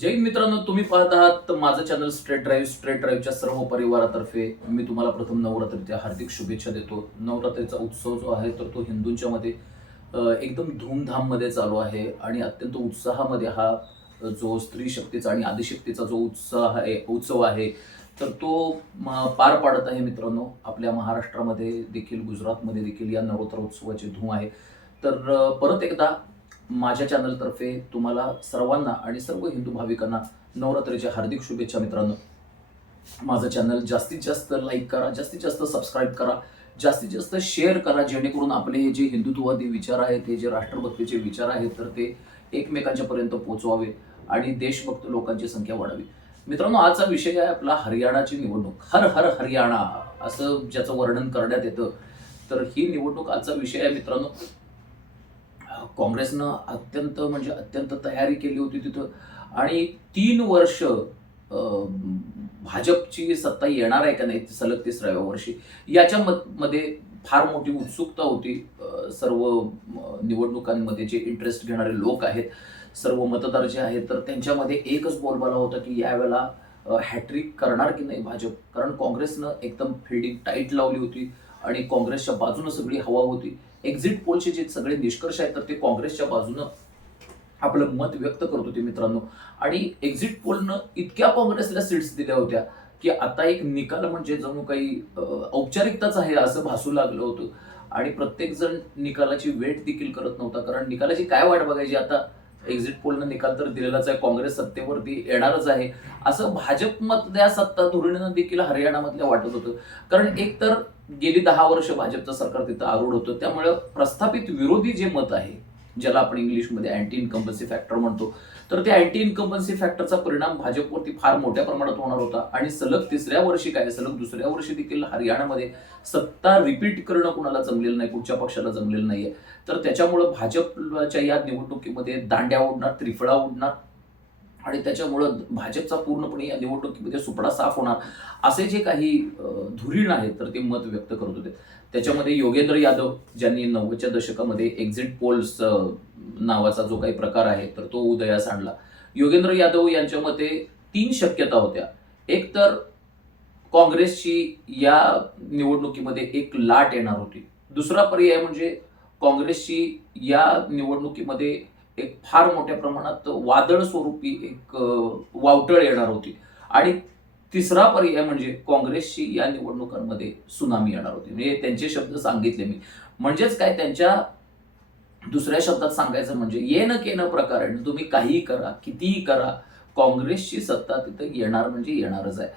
जय हिंद मित्रांनो, तुम्ही पाहत आहात माझं चॅनल स्ट्रेट ड्राईव्हच्या सर्व परिवारातर्फे मी तुम्हाला प्रथम नवरात्रीच्या हार्दिक शुभेच्छा देतो. नवरात्रीचा उत्सव जो आहे तर तो हिंदूंच्या मध्ये एकदम धूमधाममध्ये चालू आहे आणि अत्यंत उत्साहामध्ये हा जो स्त्री शक्तीचा आणि आदिशक्तीचा जो उत्सव आहे तर तो पार पाडत आहे मित्रांनो. आपल्या महाराष्ट्रामध्ये देखील, गुजरातमध्ये देखील या नवरात्र उत्सवाची धूम आहे. तर परत एकदा माझ्या चॅनलतर्फे तुम्हाला सर्वांना आणि सर्व हिंदू भाविकांना नवरात्रीच्या हार्दिक शुभेच्छा मित्रांनो. माझं चॅनल जास्तीत जास्त लाईक करा, जास्तीत जास्त सबस्क्राईब करा, जास्तीत जास्त शेअर करा, जेणेकरून आपले हे जे हिंदुत्ववादी विचार आहेत, हे जे राष्ट्रभक्तीचे विचार आहेत तर ते एकमेकांच्या पर्यंत पोहोचवावे आणि देशभक्त लोकांची संख्या वाढावी. मित्रांनो, आजचा विषय आहे आपला हरियाणाची निवडणूक. हर हर हरियाणा असं ज्याचं वर्णन करण्यात येतं, तर ही निवडणूक आजचा विषय आहे मित्रांनो. काँग्रेसनं अत्यंत म्हणजे अत्यंत तयारी केली होती तिथं आणि 3 वर्ष भाजपची सत्ता येणार आहे का नाही सलग 3ऱ्या वर्षी याच्या मध्ये फार मोठी उत्सुकता होती. सर्व निवडणुकांमध्ये जे इंटरेस्ट घेणारे लोक आहेत, सर्व मतदार जे आहेत, तर त्यांच्यामध्ये एकच बोलबाला होता की यावेळेला हॅट्रिक करणार की नाही भाजप. कारण काँग्रेसनं एकदम फिल्डिंग टाईट लावली होती आणि काँग्रेसच्या बाजूनं सगळी हवा होती. एक्झिट पोलचे जे सगळे निष्कर्ष आहेत तर ते काँग्रेसच्या बाजूनं आपलं मत व्यक्त करत होते मित्रांनो. आणि एक्झिट पोलनं इतक्या काँग्रेसला सीट्स दिल्या होत्या की आता एक निकाल म्हणजे जणू काही औपचारिकताच आहे असं भासू लागलं होतं. आणि प्रत्येक जण निकालाची वेट देखील करत नव्हता, कारण निकालाची काय वाट बघायची. आता एक्झिट पोलनं निकाल तर दिलेलाच आहे, काँग्रेस सत्तेवरती येणारच आहे असं भाजपमधल्या सत्ताधुरीनं देखील हरियाणामधल्या वाटत होतं. कारण एक तर गेली 10 वर्ष भाजपचं सरकार तिथं आरूढ होतं, त्यामुळं प्रस्थापित विरोधी जे मत आहे, ज्याला आपण इंग्लिशमध्ये अँटी इन्कम्बन्सी फॅक्टर म्हणतो, तर त्या अँटी इन्कम्बन्सी फॅक्टरचा परिणाम भाजपवरती फार मोठ्या प्रमाणात होणार होता. आणि सलग 3ऱ्या वर्षी काय, सलग 2ऱ्या वर्षी देखील हरियाणामध्ये सत्ता रिपीट करणं कुणाला जमलेलं नाही, कुठच्या पक्षाला जमलेलं नाहीये. तर त्याच्यामुळं भाजपच्या या निवडणुकीमध्ये दांड्या उडणार, त्रिफळा उडणार आणि त्याच्यामुळं भाजपचा पूर्णपणे या निवडणुकीमध्ये सुपडा साफ होणार असे जे काही धुरीण आहेत तर ते मत व्यक्त करत होते. त्याच्यामध्ये योगेंद्र यादव, ज्यांनी 90च्या दशकामध्ये एक्झिट पोल्स नावाचा जो काही प्रकार आहे तर तो उदयास आणला. योगेंद्र यादव यांच्या मते 3 शक्यता होत्या. एक तर काँग्रेसची या निवडणुकीमध्ये एक लाट येणार होती. दुसरा पर्याय म्हणजे काँग्रेसची या निवडणुकीमध्ये एक फार मोठ्या प्रमाणात वादळ स्वरूपी एक वावटळ येणार होती. आणि तिसरा पर्याय म्हणजे काँग्रेसची या निवडणुकांमध्ये सुनामी येणार होती. म्हणजे त्यांचे शब्द सांगितले मी. म्हणजेच काय, त्यांच्या दुसऱ्या शब्दात सांगायचं म्हणजे ये न के न प्रकाराने तुम्ही काहीही करा, कितीही करा, काँग्रेसची सत्ता तिथं येणार म्हणजे येणारच आहे.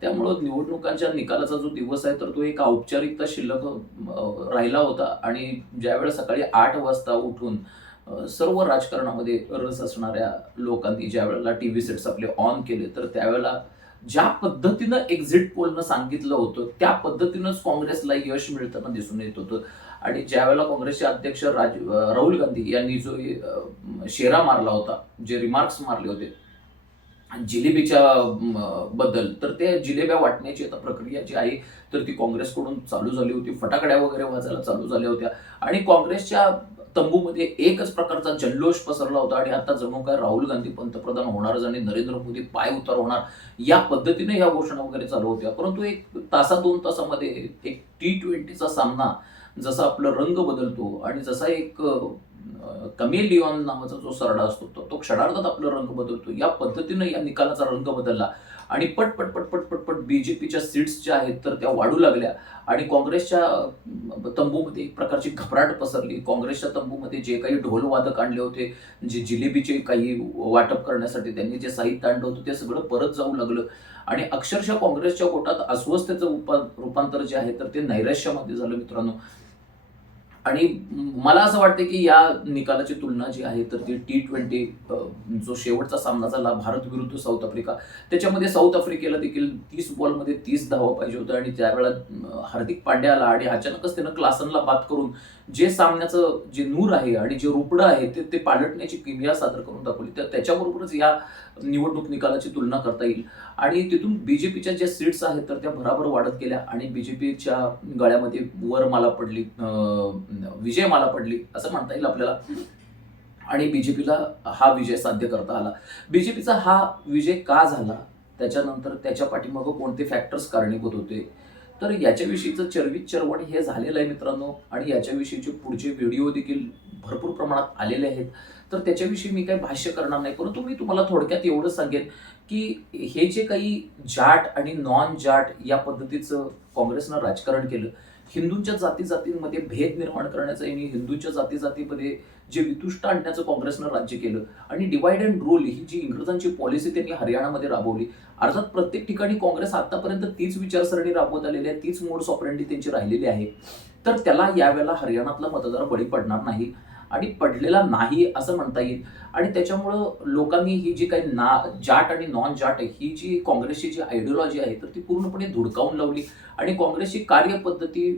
त्यामुळं निवडणुकांच्या निकालाचा जो दिवस आहे तर तो एक औपचारिकता शिल्लक राहिला होता. आणि ज्यावेळेला सकाळी 8 वाजता उठून सर्व राजकारणामध्ये रस असणाऱ्या लोकांनी ज्या वेळेला टीव्ही सेट्स आपले ऑन केले तर त्यावेळेला ज्या पद्धतीनं एक्झिट पोलनं सांगितलं होतं त्या पद्धतीनंच काँग्रेसला यश मिळताना दिसून येत होतं. आणि ज्यावेळेला काँग्रेसचे अध्यक्ष राहुल गांधी यांनी जो शेरा मारला होता, जे रिमार्क्स मारले होते जिलेबीच्या बद्दल, तर ते जिलेब्या वाटण्याची आता प्रक्रिया जी आहे तर ती काँग्रेसकडून चालू झाली होती. फटाकड्या वगैरे वाजायला चालू झाल्या होत्या आणि काँग्रेसच्या तंबूमध्ये एकच प्रकारचा जल्लोष पसरला होता. आणि आता जणू काय राहुल गांधी पंतप्रधान होणारच आणि नरेंद्र मोदी पाय उतार होणार या पद्धतीने ह्या घोषणा वगैरे चालू होत्या. परंतु एक तासा 2 तासामध्ये एक T20चा सामना जसा आपला रंग बदलतो आणि जसा एक कमेलियॉन नावाचा जो सरडा असतो तो क्षणार्धात आपला रंग बदलतो, या पद्धतीनं या निकालाचा रंग बदलला. आणि पट पट पट पट पट पट बीजेपीच्या सीट्स ज्या आहेत तर त्या वाढू लागल्या. आणि काँग्रेसच्या तंबूमध्ये एक प्रकारची घबराट पसरली. काँग्रेसच्या तंबूमध्ये जे काही ढोलवादक आणले होते, जे जिलेबीचे काही वाटप करण्यासाठी त्यांनी जे साहित्य आणलं होतं ते सगळं परत जाऊ लागलं. आणि अक्षरशः काँग्रेसच्या पोटात अस्वस्थतेचं रूपांतर जे आहे तर ते नैराश्यामध्ये झालं मित्रांनो. आणि मला असं वाटतं की या निकालाची तुलना जी आहे तर ती T20 जो शेवटचा सामना झाला भारत विरुद्ध साऊथ आफ्रिका, त्याच्यामध्ये साऊथ आफ्रिकेला देखील 30 बॉलमध्ये 30 धावा पाहिजे होत्या. आणि त्यावेळेला हार्दिक पांड्या आला आणि अचानकच त्यानं क्लासनला बाद करून जे सामन्याचं जे नूर आहे आणि जे रुपडं आहे ते ते पालटण्याची किमया सादर करून दाखवली. तर त्याच्याबरोबरच या निवडणूक निकालाची तुलना करता येईल. आणि तिथून बीजेपीच्या ज्या सीट्स आहेत तर त्या भराभर वाढत गेल्या आणि बीजेपीच्या गळ्यामध्ये वरमाला पडली, विजयमाला पडली असं म्हणता येईल आपल्याला. आणि बीजेपीला हा विजय साध्य करता आला. बीजेपीचा हा विजय का झाला, त्याच्यानंतर त्याच्या पाठीमागं कोणते फॅक्टर्स कारणीभूत होते, तर याच्याविषयीचं चर्वित चर्वण हे झालेलं आहे मित्रांनो. आणि याच्याविषयीचे पुढचे व्हिडिओ देखील भरपूर प्रमाणात आलेले आहेत. तर त्याच्याविषयी मी काही भाष्य करणार नाही, परंतु मी तुम्हाला थोडक्यात एवढं सांगेन की हे जे काही जाट आणि नॉन जाट या पद्धतीचं काँग्रेसनं राजकारण केलं, हिंदूंच्या जाती जातींमध्ये भेद निर्माण करण्याचं आणि हिंदूंच्या जाती जातीमध्ये जे वितुष्ट आणण्याचं काँग्रेसनं राज्य केलं, आणि डिवाइड अँड रूल ही जी इंग्रजांची पॉलिसी त्यांनी हरियाणामध्ये राबवली. अर्थात प्रत्येक ठिकाणी काँग्रेस आतापर्यंत तीच विचारसरणी राबवत आलेली आहे, तीच मोड्स ऑपरेंडी त्यांची राहिलेली आहे. तर त्याला यावेळेला हरियाणातला मतदार बळी पडणार नाही, आणि पडलेला नाही असं म्हणता येईल. आणि त्याच्यामुळं लोकांनी ही जी काही जाट आणि नॉन जाट आहे, ही जी काँग्रेसची जी आयडिओलॉजी आहे तर ती पूर्णपणे धुडकावून लावली, आणि काँग्रेसची कार्यपद्धती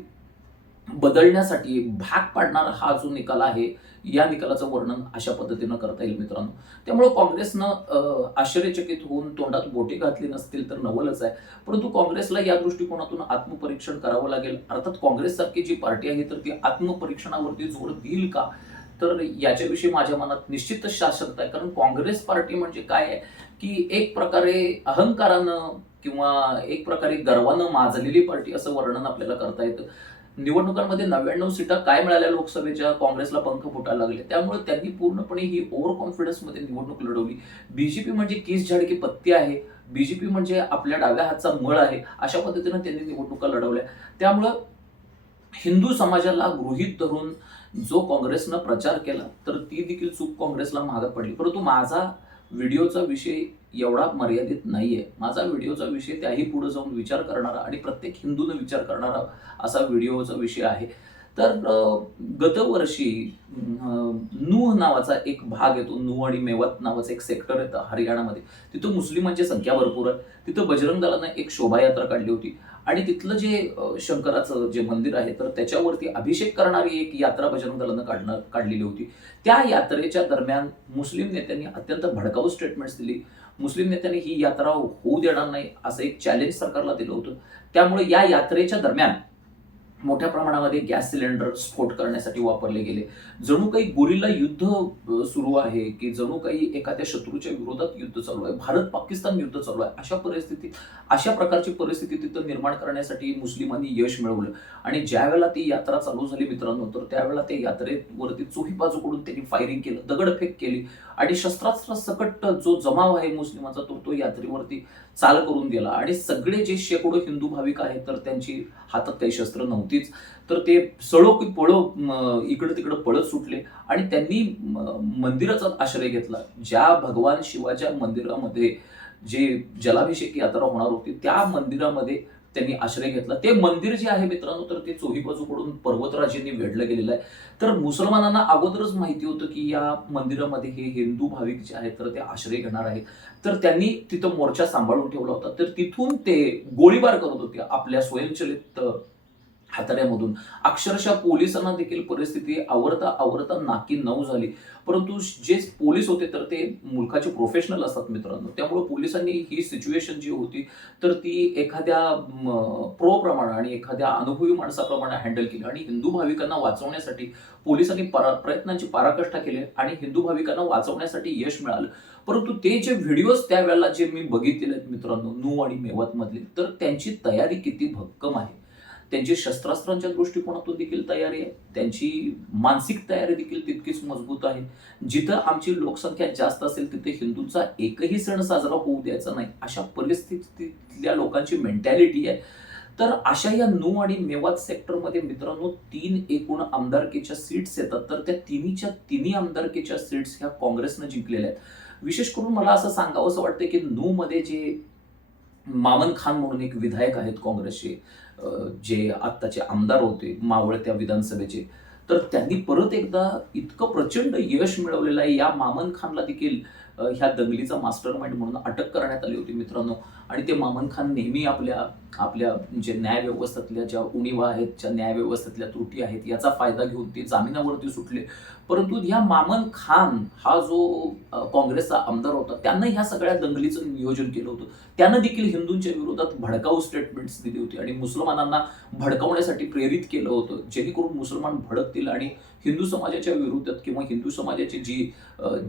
बदलण्यासाठी भाग पाडणारा हा जो निकाल आहे, या निकालाचं वर्णन अशा पद्धतीनं करता येईल मित्रांनो. त्यामुळे काँग्रेसनं आश्चर्यचकित होऊन तोंडात बोटे घातली नसतील तर नवलच आहे. परंतु काँग्रेसला या दृष्टिकोनातून आत्मपरीक्षण करावं लागेल. अर्थात काँग्रेससारखी जी पार्टी आहे तर ती आत्मपरीक्षणावरती जोर देईल का, तर याच्याविषयी माझ्या मनात निश्चितच शाश्वत आहे. कारण काँग्रेस पार्टी म्हणजे काय आहे की एक प्रकारे अहंकारानं किंवा एक प्रकारे गर्वानं माजलेली पार्टी असं वर्णन आपल्याला करता येतं. निवडणुकांमध्ये 99 सीटा काय मिळाल्या लोकसभेच्या, काँग्रेसला पंख फुटायला लागले. त्यामुळे त्यांनी पूर्णपणे ही ओव्हर कॉन्फिडन्समध्ये निवडणूक लढवली. बीजेपी म्हणजे किस झाड की पत्ती आहे, बीजेपी म्हणजे आपल्या डाव्या हातचा मळ आहे, अशा पद्धतीनं त्यांनी निवडणुका लढवल्या. त्यामुळं हिंदू समाजाला गृहीत धरून जो काँग्रेसनं प्रचार केला तर ती देखील चूक काँग्रेसला मागं पडली. परंतु माझा व्हिडिओचा विषय एवढा मर्यादित नाहीये. माझा व्हिडिओचा विषय त्याही पुढे जाऊन विचार करणारा आणि प्रत्येक हिंदूने विचार करणारा असा व्हिडिओचा विषय आहे. तर गतवर्षी नूह नावाचा एक भाग येतो, नूह आणि मेवात नावाचं एक सेक्टर येतं हरियाणामध्ये. तिथं मुस्लिमांची संख्या भरपूर आहे. तिथं बजरंग दलानं एक शोभायात्रा काढली होती, आणि तिथलं जे शंकराचं जे मंदिर आहे तर त्याच्यावरती अभिषेक करणारी एक यात्रा बजरंग दलानं काढलेली होती. त्या यात्रेच्या दरम्यान मुस्लिम नेत्यांनी अत्यंत भडकाऊ स्टेटमेंट्स दिली. मुस्लिम नेत्यांनी ही यात्रा होऊ देणार नाही असं एक चॅलेंज सरकारला दिलं होतं. त्यामुळे या यात्रेच्या दरम्यान मोठ्या प्रमाणामध्ये गॅस सिलेंडर स्फोट करण्यासाठी वापरले गेले. जणू काही गोरिल्ला युद्ध सुरू आहे, की जणू काही एखाद्या शत्रूच्या विरोधात युद्ध चालू आहे, भारत पाकिस्तान युद्ध चालू आहे. अशा प्रकारची परिस्थिती तिथं निर्माण करण्यासाठी मुस्लिमांनी यश मिळवलं. आणि ज्या वेळेला ती यात्रा चालू झाली मित्रांनो, तर त्यावेळेला त्या यात्रेवरती चोही बाजूकडून त्यांनी फायरिंग केलं, दगडफेक केली, आणि शस्त्रास्त्र सकट जो जमाव आहे मुस्लिमांचा तो यात्रेवरती चाल करून गेला. आणि सगळे जे शेकडो हिंदू भाविक आहेत तर त्यांची हातात काही शस्त्र नव्हतीच, तर ते सळो की पळो इकडं तिकडं पळत सुटले, आणि त्यांनी मंदिराचा आश्रय घेतला. ज्या भगवान शिवाच्या मंदिरामध्ये जे जलाभिषेक यात्रा होणार होती त्या मंदिरामध्ये त्यांनी आश्रय घेतला. ते मंदिर जे आहे मित्रांनो तर ते चोही बाजूकडून पर्वतराजींनी वेढलं गेलेलं आहे. तर मुसलमानांना अगोदरच माहिती होतं की या मंदिरामध्ये हे हिंदू भाविक जे आहेत तर ते आश्रय घेणार आहेत. तर त्यांनी तिथं मोर्चा सांभाळून ठेवला होता. तर तिथून ते गोळीबार करत होते आपल्या स्वयंचलित हाताळ्यामधून. अक्षरशः पोलिसांना देखील परिस्थिती आवरता नाकी नऊ झाली. परंतु जे पोलीस होते तर ते मुलखाचे प्रोफेशनल असतात मित्रांनो. त्यामुळे पोलिसांनी ही सिच्युएशन जी होती तर ती एखाद्या प्रो प्रमाणे आणि एखाद्या अनुभवी माणसाप्रमाणे हँडल केली, आणि हिंदू भाविकांना वाचवण्यासाठी पोलिसांनी प्रयत्नांची पराकाष्ठा केली, आणि हिंदू भाविकांना वाचवण्यासाठी यश मिळालं. परंतु ते जे व्हिडिओज त्यावेळेला जे मी बघितलेले आहेत मित्रांनो नूह आणि मेवात मधले, तर त्यांची तयारी किती भक्कम आहे. त्यांची शस्त्रास्त्रांच्या दृष्टिकोनातून देखील तयारी आहे, त्यांची मानसिक तयारी देखील तितकीच मजबूत आहे. जिथं आमची लोकसंख्या जास्त असेल तिथे हिंदूंचा एकही सण साजरा होऊ द्यायचा नाही, अशा परिस्थितीतल्या लोकांची मेंटॅलिटी आहे. तर अशा या नूह आणि मेवात सेक्टरमध्ये मित्रांनो 3 एकूण आमदारकीच्या सीट्स येतात. तर त्या तिन्ही आमदारकीच्या सीट्स ह्या काँग्रेसनं जिंकलेल्या आहेत. विशेष करून मला असं सांगावंसं वाटतं की नूह मध्ये जे मामन खान म्हणून एक विधायक आहेत काँग्रेसचे, जे आत्ताचे आमदार होते मावळत्या विधानसभेचे, तर त्यांनी परत एकदा इतकं प्रचंड यश मिळवलेलं आहे. या मामन खानला देखील ह्या दंगलीचा मास्टर माइंड म्हणून अटक करण्यात आली होती मित्रांनो. आणि ते मामन खान नेहमी आपल्या आपल्या जे न्यायव्यवस्थेतल्या ज्या उणिवा आहेत, ज्या न्यायव्यवस्थेतल्या त्रुटी आहेत, याचा फायदा घेऊन ते जामिनावरती सुटले. परंतु ह्या मामन खान हा जो काँग्रेसचा आमदार होता, त्यानं ह्या सगळ्या दंगलीचं नियोजन केलं होतं. त्यानं देखील हिंदूंच्या विरोधात भडकाऊ स्टेटमेंट्स दिली होती आणि मुसलमानांना भडकवण्यासाठी प्रेरित केलं होतं, जेणेकरून मुसलमान भडकतील आणि हिंदू समाजाच्या विरोधात किंवा हिंदू समाजाची जी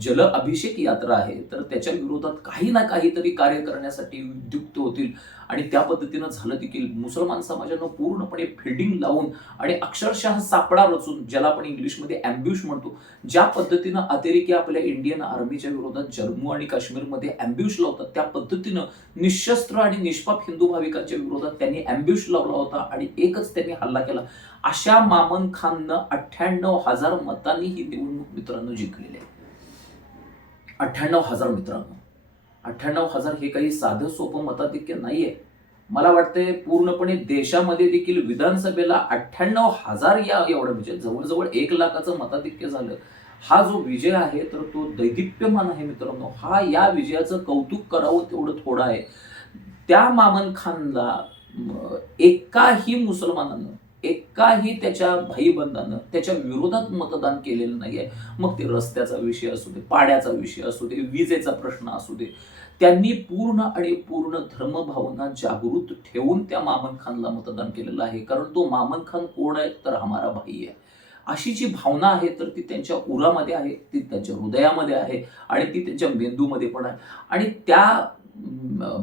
जल अभिषेक यात्रा आहे, तर त्याच्या विरोधात काही ना काहीतरी कार्य करण्यासाठी उद्युक्त होतील. आणि त्या पद्धतीनं झालं देखील. मुसलमान समाजानं पूर्णपणे फिल्डिंग लावून आणि अक्षरशः सापळा रचून, ज्याला आपण इंग्लिशमध्ये अँब्युश म्हणतो, ज्या पद्धतीनं अतिरेकी आपल्या इंडियन आर्मीच्या विरोधात जम्मू आणि काश्मीरमध्ये अँब्युश लावतात, त्या पद्धतीनं निशस्त्र आणि निष्पाप हिंदू भाविकांच्या विरोधात त्यांनी अँब्युश लावला होता आणि एकच त्यांनी हल्ला केला. अशा मामन खाननं 98,000 मतांनी ही निवडणूक मित्रांनो जिंकलेली आहे. 98,000 मित्रांनो, 98,000 हे काही साधं सोपं मताधिक्य नाहीये. मला वाटतंय पूर्णपणे देशामध्ये देखील विधानसभेला 98,000 या एवढं म्हणजे जवळजवळ 1 लाखाचं मताधिक्य झालं. हा जो विजय आहे तर तो दैदिप्यमान आहे मित्रांनो. हा या विजयाचं कौतुक करावं तेवढं थोडं आहे. त्या मामन खानला एकाही मुसलमानानं, एकाही त्याच्या भाईबंधानं त्याच्या विरोधात मतदान केलेलं नाहीये. मग ते रस्त्याचा विषय असू दे, पाण्याचा विषय असू दे, विजेचा प्रश्न असू दे, त्यांनी पूर्ण आणि पूर्ण धर्मभावना जागृत ठेवून त्या मामन खानला मतदान केलेलं आहे. कारण तो मामन खान कोण आहे तर हमारा भाई आहे, अशी जी भावना आहे तर ती त्यांच्या उरामध्ये आहे, ती त्यांच्या हृदयामध्ये आहे आणि ती त्यांच्या मेंदूमध्ये पण आहे. आणि त्या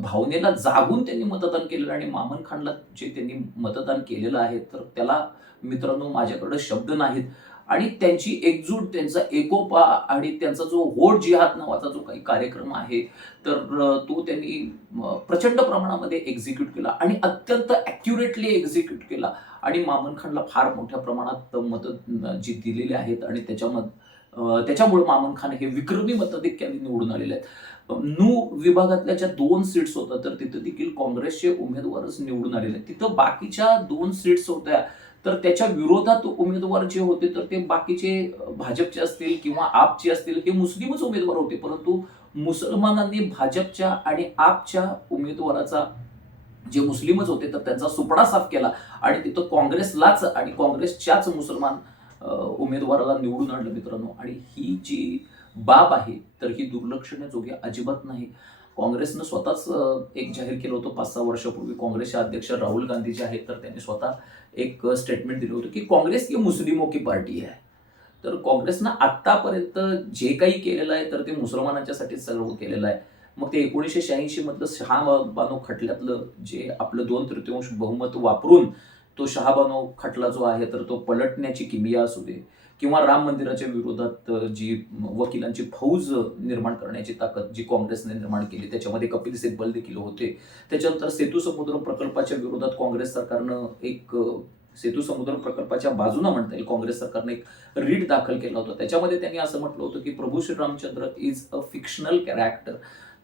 भावनेला जागून त्यांनी मतदान केलेलं आणि मामन खानला जे त्यांनी मतदान केलेलं आहे तर त्याला मित्रांनो माझ्याकडे शब्द नाहीत. आणि त्यांची एकजूट, त्यांचा एकोपा आणि त्यांचा जो होड जिहाद नावाचा जो काही कार्यक्रम आहे तर तो त्यांनी प्रचंड प्रमाणामध्ये एक्झिक्यूट केला आणि अत्यंत ॲक्युरेटली एक्झिक्यूट केला. आणि मामन खानला फार मोठ्या प्रमाणात मतं जी दिलेली आहेत आणि त्याच्यामुळे मामन खान हे विक्रमी मताधिक्याने निवडून आलेले आहेत. नू विभागातल्या ज्या 2 सीट्स होत्या तर तिथं देखील काँग्रेसचे उमेदवारच निवडून आलेले. तिथं बाकीच्या 2 सीट्स होत्या तर त्याच्या विरोधात उमेदवार जे होते तर ते बाकीचे भाजपचे असतील किंवा आपचे असतील हे मुस्लिमच उमेदवार होते. परंतु मुसलमानांनी भाजपच्या आणि आपच्या उमेदवाराचा, जे मुस्लिमच होते तर त्यांचा सुपडा साफ केला आणि तिथं काँग्रेसलाच आणि काँग्रेसच्याच मुसलमान उमेदवाराला निवडून आणलं मित्रांनो. आणि ही जी बाब आहे तर ही दुर्लक्षण्याजोगी अजिबात नाही. काँग्रेसनं स्वतःच एक जाहीर केलं होतं 5-6 वर्षापूर्वी. काँग्रेसचे अध्यक्ष राहुल गांधी जे आहेत तर त्यांनी स्वतः एक स्टेटमेंट दिलं होतं की काँग्रेस ही मुस्लिमों की पार्टी आहे. तर काँग्रेसनं आत्तापर्यंत जे काही केलेलं आहे तर ते मुसलमानांच्यासाठी सर्व केलेलं आहे. मग ते 1986 मधलं शहाबानो खटल्यातलं जे आपलं 2/3 बहुमत वापरून तो शहाबानो खटला जो आहे तर तो पलटण्याची किमिया असू दे किंवा राम मंदिराच्या विरोधात जी वकिलांची फौज निर्माण करण्याची ताकद जी काँग्रेसने निर्माण केली, त्याच्यामध्ये कपिल सिब्बल देखील होते. त्याच्यानंतर सेतू समुद्र प्रकल्पाच्या विरोधात काँग्रेस सरकारनं एक सेतू समुद्र प्रकल्पाच्या बाजूनं म्हणता येईल काँग्रेस सरकारने एक रीट दाखल केला होता. त्याच्यामध्ये त्यांनी असं म्हटलं होतं की Prabhu Shriramchandra is a fictional character.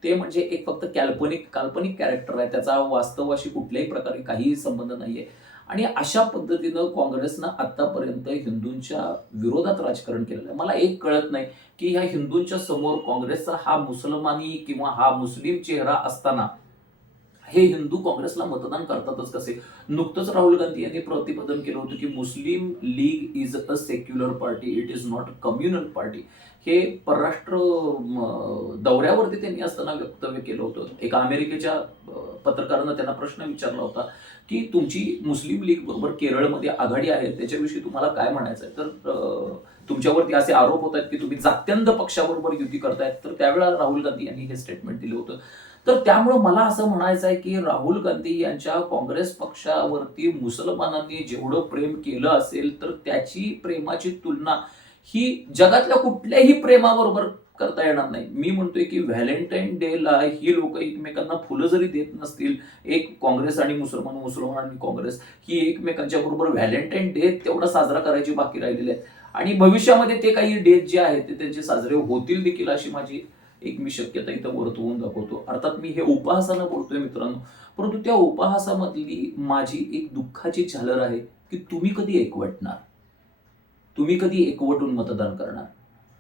ते म्हणजे एक फक्त काल्पनिक कॅरेक्टर आहे, त्याचा वास्तवाशी कुठल्याही प्रकारे काहीही संबंध नाहीये. आणि अशा पद्धतीनं काँग्रेसनं आतापर्यंत हिंदूंच्या विरोधात राजकारण केलेलं आहे. मला एक कळत नाही की ह्या हिंदूंच्या समोर काँग्रेसचा हा मुसलमानी किंवा हा मुस्लिम चेहरा असताना हे हिंदू काँग्रेसला मतदान करतातच कसे. नुकतंच राहुल गांधी यांनी प्रतिपादन केलं होतं की Muslim League is a secular party, it is not communal party. हे परराष्ट्र दौऱ्यावरती त्यांनी असताना वक्तव्य केलं होतं. एका अमेरिकेच्या पत्रकारानं त्यांना प्रश्न विचारला होता की तुमची मुस्लिम लीग बरोबर केरळमध्ये आघाडी आहे, त्याच्याविषयी तुम्हाला काय म्हणायचं आहे. तर तुमच्यावरती असे आरोप होत आहेत की तुम्ही जात्यंध पक्षाबरोबर युती करतायत. तर त्यावेळेला राहुल गांधी यांनी हे स्टेटमेंट दिलं होतं. तर त्यामुळं मला असं म्हणायचं आहे की राहुल गांधी यांच्या काँग्रेस पक्षावरती मुसलमानांनी जेवढं प्रेम केलं असेल तर त्याची प्रेमाची तुलना ही जगातल्या कुठल्याही प्रेमाबरोबर करता येणार नाही. मी म्हणतोय की व्हॅलेंटाईन डेला ही लोक एकमेकांना फुलं जरी देत नसतील, एक काँग्रेस आणि मुसलमान आणि काँग्रेस ही एकमेकांच्या बरोबर व्हॅलेंटाईन डे तेवढा साजरा करायची बाकी राहिलेले आहेत. आणि भविष्यामध्ये ते काही डेज जे आहेत ते त्यांचे साजरे होतील देखील, अशी माझी एक मी शक्यता इथं वर्तवून दाखवतो. अर्थात मी हे उपहासानं बोलतोय मित्रांनो, परंतु त्या उपहासामधली माझी एक दुःखाची झालर आहे की तुम्ही कधी एकवटणार, तुम्ही कधी एकवटून मतदान करणार.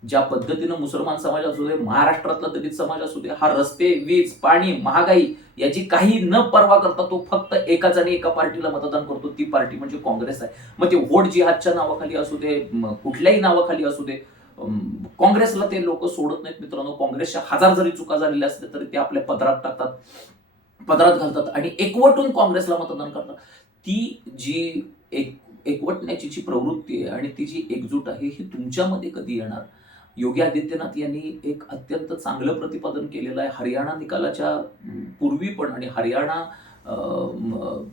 ज्या पद्धतीनं मुसलमान समाज असू दे, महाराष्ट्रातला दलित समाज असू दे, हा रस्ते, वीज, पाणी, महागाई याची काही न पर्वा करता तो फक्त एकाच आणि एका पार्टीला मतदान करतो. ती पार्टी म्हणजे काँग्रेस आहे. मग ते व्होट जिहादच्या नावाखाली असू दे, कुठल्याही नावाखाली असू दे, काँग्रेसला ते लोक सोडत नाहीत मित्रांनो. काँग्रेसच्या हजार जरी चुका झालेल्या असल्या तरी ते आपल्या पदरात टाकतात, पदरात घालतात आणि एकवटून काँग्रेसला मतदान करतात. ती जी एकवटण्याची जी प्रवृत्ती आहे आणि ती जी एकजूट आहे ही तुमच्यामध्ये कधी येणार? योगी आदित्यनाथ यांनी एक अत्यंत चांगलं प्रतिपादन केलेलं आहे. हरियाणा निकालाच्या पूर्वी पण आणि हरियाणा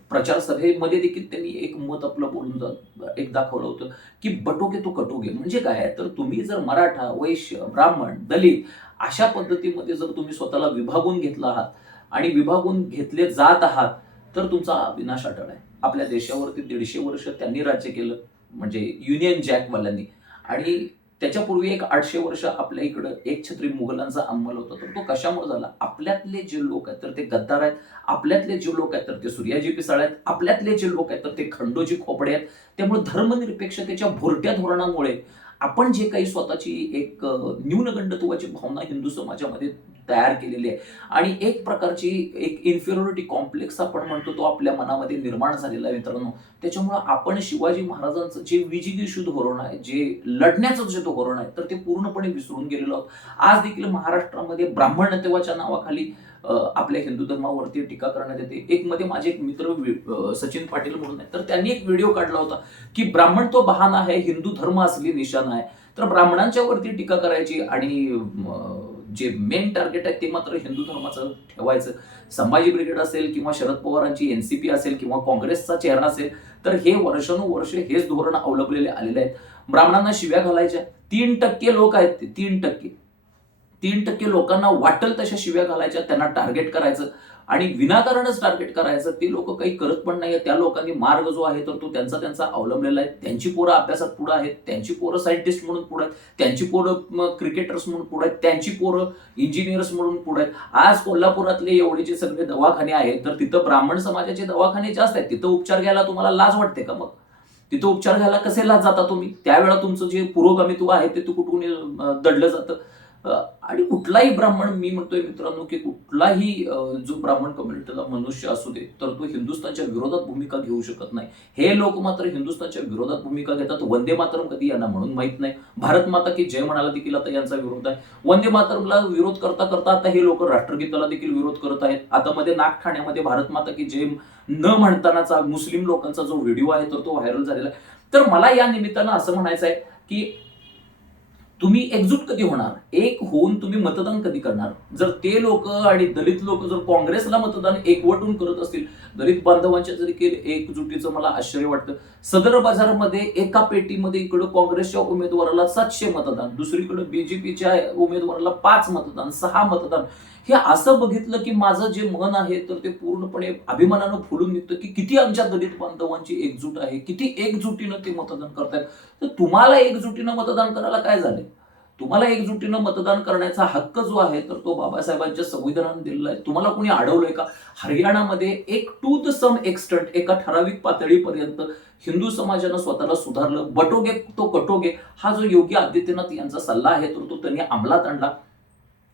प्रचार सभेमध्ये देखील त्यांनी एक मत आपलं बोलून एक दाखवलं होतं की बटोगे तो कटोगे. म्हणजे काय, तर तुम्ही जर मराठा, वैश्य, ब्राह्मण, दलित अशा पद्धतीमध्ये जर तुम्ही स्वतःला विभागून घेतला आहात आणि विभागून घेतले जात आहात तर तुमचा विनाश अटळ आहे. आपल्या देशावरती 150 वर्ष त्यांनी राज्य केलं, म्हणजे युनियन जॅकवाल्यांनी, आणि त्याच्यापूर्वी एक 800 वर्ष आपल्या इकडं एक छत्री मुघलांचा अंमल होता. तर तो कशामुळे झाला? आपल्यातले जे लोक आहेत तर ते गद्दार आहेत, आपल्यातले जे लोक आहेत तर ते सूर्याजी पिसाळ आहेत, आपल्यातले जे लोक आहेत तर ते खंडोजी खोपडे आहेत. त्यामुळे धर्मनिरपेक्षतेच्या भुरट्या धोरणामुळे आपण जे काही स्वतःची एक न्यूनगंडत्वाची भावना हिंदू समाजामध्ये तयार केलेली आहे आणि एक प्रकारची एक इन्फिरियरिटी कॉम्प्लेक्स आपण म्हणतो तो आपल्या मनामध्ये निर्माण झालेला आहे मित्रांनो. त्याच्यामुळे आपण शिवाजी महाराजांचं जे विजिगीषू धोरण आहे, जे लढण्याचं जे धोरण आहे तर ते पूर्णपणे विसरून गेलेलो आहोत. आज देखील महाराष्ट्रामध्ये ब्राह्मणत्वाच्या नावाखाली आपल्या हिंदू धर्मावरती टीका करण्यात येते. एक मध्ये माझे एक मित्र सचिन पाटील म्हणून आहेत, तर त्यांनी एक व्हिडिओ काढला होता की ब्राह्मण तो बहाना आहे, हिंदू धर्म असली निशाणा आहे. तर ब्राह्मणांच्या वरती टीका करायची आणि जे मेन टार्गेट आहे ते मात्र हिंदू धर्माचं ठेवायचं. संभाजी ब्रिगेड असेल किंवा शरद पवारांची एनसीपी असेल किंवा काँग्रेसचा चेहरा असेल तर हे वर्षानुवर्ष हेच धोरण अवलंबलेले आलेले आहेत. ब्राह्मणांना शिव्या घालायच्या. 3% लोक आहेत ते, 3% लोकांना वाटेल तशा शिव्या घालायच्या, त्यांना टार्गेट करायचं आणि विनाकारणच टार्गेट करायचं. ते लोक काही करत पण नाहीये. त्या लोकांनी मार्ग जो आहे तर तो त्यांचा अवलंबलेला आहे. त्यांची पोरं अभ्यासात पुढे आहेत, त्यांची पोरं सायंटिस्ट म्हणून पुढे आहेत, त्यांची पोरं क्रिकेटर्स म्हणून पुढे आहेत, त्यांची पोरं इंजिनियर्स म्हणून पुढे आहेत. आज कोल्हापुरातले एवढे जे सगळे दवाखाने आहेत तर तिथं ब्राह्मण समाजाचे दवाखाने जास्त आहेत. तिथं उपचार घ्यायला तुम्हाला लाज वाटते का? मग तिथं उपचार घ्यायला कसे लाज जाता तुम्ही? त्यावेळेला तुमचं जे पुरोगामित्व आहे ते कुठून दडलं जातं. आणि कुठलाही ब्राह्मण, मी म्हणतोय मित्रांनो की कुठलाही जो ब्राह्मण कम्युनिटीला मनुष्य असू दे तर तो हिंदुस्थानच्या विरोधात भूमिका घेऊ शकत नाही. हे लोक मात्र हिंदुस्थानच्या विरोधात भूमिका घेतात. वंदे मातरम कधी यांना म्हणून माहित नाही. भारत माता की जय म्हणायला देखील आता यांचा विरोध आहे. वंदे मातरमला विरोध करता करता आता हे लोक राष्ट्रगीताला देखील विरोध करत आहेत. आता मध्ये नागठाण्यामध्ये भारत माता की जय न म्हणतानाचा मुस्लिम लोकांचा जो व्हिडिओ आहे तर तो व्हायरल झालेला आहे. तर मला या निमित्तानं असं म्हणायचं आहे की तुम्ही एकजूट कधी होणार? एक होऊन तुम्ही मतदान कधी करणार? जर ते लोक आणि दलित लोक जर काँग्रेसला मतदान एकवटून करत असतील, दलित बांधवांच्या देखील एकजुटीचं मला आश्चर्य वाटतं. सदर बाजारमध्ये एका पेटीमध्ये इकडं काँग्रेसच्या उमेदवाराला 700 मतदान, दुसरीकडे बीजेपीच्या उमेदवाराला 5 मतदान, 6 मतदान. हे असं बघितलं की माझं जे मन आहे तर ते पूर्णपणे अभिमानानं फुलून निघतं की किती आमच्या दलित बांधवांची एकजूट आहे, किती एकजुटीनं ते मतदान करतायत. तर तुम्हाला एकजुटीनं मतदान करायला काय झालंय? तुम्हाला एकजुटीनं मतदान करण्याचा हक्क जो आहे तर तो बाबासाहेबांच्या संविधानाने दिलेला आहे. तुम्हाला कोणी अडवलंय का? हरियाणामध्ये एक टू द सम एक्सटेंट, एका ठराविक पातळीपर्यंत हिंदू समाजानं स्वतःला सुधारलं. बटोगे तो कटोगे हा जो योगी आदित्यनाथ यांचा सल्ला आहे तर तो त्यांनी अंमलात आणला.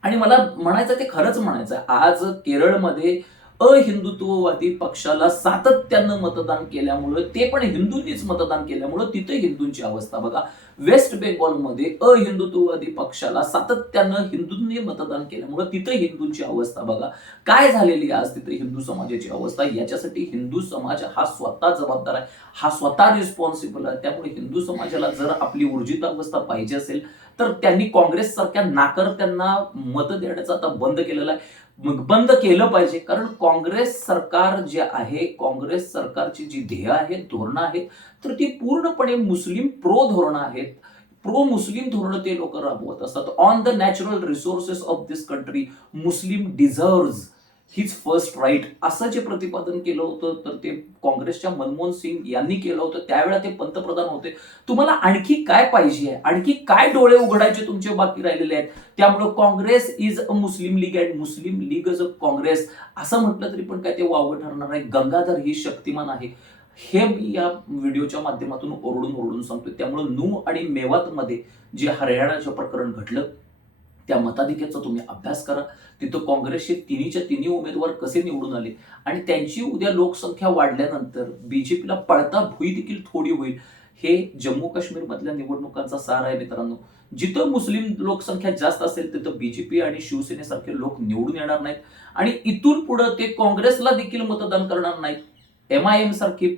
आणि मला म्हणायचं ते खरंच म्हणायचं, आज केरळमध्ये अहिंदुत्ववादी पक्षाला सातत्यानं मतदान केल्यामुळं, ते पण हिंदूंनीच मतदान केल्यामुळं तिथे हिंदूंची अवस्था बघा. वेस्ट बेंगॉलमध्ये अहिंदुत्ववादी पक्षाला सातत्यानं हिंदूंनी मतदान केल्यामुळं तिथे हिंदूंची अवस्था बघा काय झालेली आहे. आज तिथे हिंदू समाजाची अवस्था, याच्यासाठी हिंदू समाज हा स्वतः जबाबदार आहे, हा स्वतः रिस्पॉन्सिबल आहे. त्यामुळे हिंदू समाजाला जर आपली ऊर्जित अवस्था पाहिजे असेल तर त्यांनी काँग्रेस सारख्या नाकर्त्यांना मत देण्याचं आता बंद केलेलं आहे. मग बंद केलं पाहिजे, कारण काँग्रेस सरकार जे आहे, काँग्रेस सरकारची जी ध्येय आहेत, धोरणं आहेत तर ती पूर्णपणे मुस्लिम प्रो धोरणं आहेत. प्रो मुस्लिम धोरणं ते लोक राबवत असतात. On the natural resources of this country Muslim deserves his first right, असं जे प्रतिपादन केलं होतं तर ते काँग्रेसच्या मनमोहन सिंग यांनी केलं होतं. त्यावेळेला ते पंतप्रधान होते. तुम्हाला आणखी काय पाहिजे आहे? आणखी काय डोळे उघडायचे तुमचे बाकी राहिलेले आहेत? त्यामुळे Congress is a Muslim league and Muslim League is अ काँग्रेस असं म्हटलं तरी पण काय ते वावगं ठरणार आहे. गंगाधर ही शक्तिमान आहे. हे मी या व्हिडिओच्या माध्यमातून ओरडून सांगतोय. त्यामुळे नू आणि मेवातमध्ये जे हरियाणाचं प्रकरण घडलं, त्या मताधिक्याचा तुम्ही अभ्यास करा. तिथं काँग्रेसचे तिन्हीच्या तिन्ही उमेदवार कसे निवडून आले आणि त्यांची उद्या लोकसंख्या वाढल्यानंतर बीजेपीला पळता भुई देखील थोडी होईल. हे जम्मू काश्मीरमधल्या निवडणुकांचा सार आहे मित्रांनो. जिथं मुस्लिम लोकसंख्या जास्त असेल तिथं बीजेपी आणि शिवसेनेसारखे लोक निवडून येणार नाहीत आणि इथून पुढे ते काँग्रेसला देखील मतदान करणार नाहीत. MIM सारखी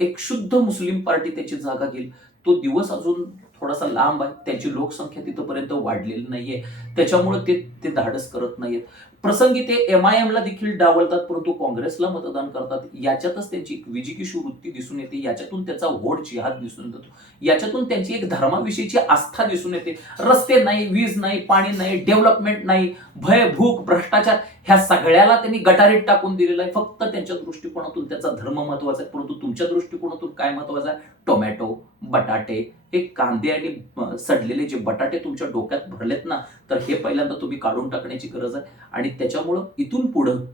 एक शुद्ध मुस्लिम पार्टी त्याची जागा घेईल. तो दिवस अजून थोडासा लांब आहे. त्याची लोकसंख्या तिथपर्यंत वाढलेली नाहीये. त्याच्यामुळे ते ते धाडस करत नाहीयेत. प्रसंगी ते MIM ला देखील डावलतात, परंतु काँग्रेसला मतदान करतात. याच्यातच त्यांची एक विजिगीषू वृत्ती दिसून येते. याच्यातून त्याचा व्होट जिहाद दिसून येतो. याच्यातून त्यांची एक धर्माविषयीची आस्था दिसून येते. रस्ते नाही, वीज नाही, पाणी नाही, डेव्हलपमेंट नाही, भय, भूक, भ्रष्टाचार ह्या सगळ्याला त्यांनी गटारीत टाकून दिलेलं आहे. फक्त त्यांच्या दृष्टिकोनातून त्याचा धर्म महत्वाचा आहे, परंतु तुमच्या दृष्टिकोनातून काय महत्वाचं आहे? टोमॅटो, बटाटे, हे कांदे आणि सडलेले जे बटाटे तुमच्या डोक्यात भरलेत ना, तर हे पहिल्यांदा तुम्ही काढून टाकण्याची गरज आहे. आणि त्याच्यामुळं इथून पुढं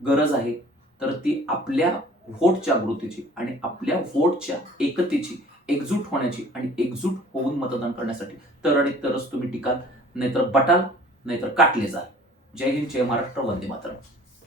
गरज आहे तर ती आपल्या व्होट जागृतीची आणि आपल्या व्होटच्या एकतेची, एकजूट होण्याची आणि एकजूट होऊन मतदान करण्यासाठी. तर आणि तरच तुम्ही टिकाल, नाहीतर बटाल, नाहीतर काटले जाल. जय हिंद, जय महाराष्ट्र, वंदे मातरम.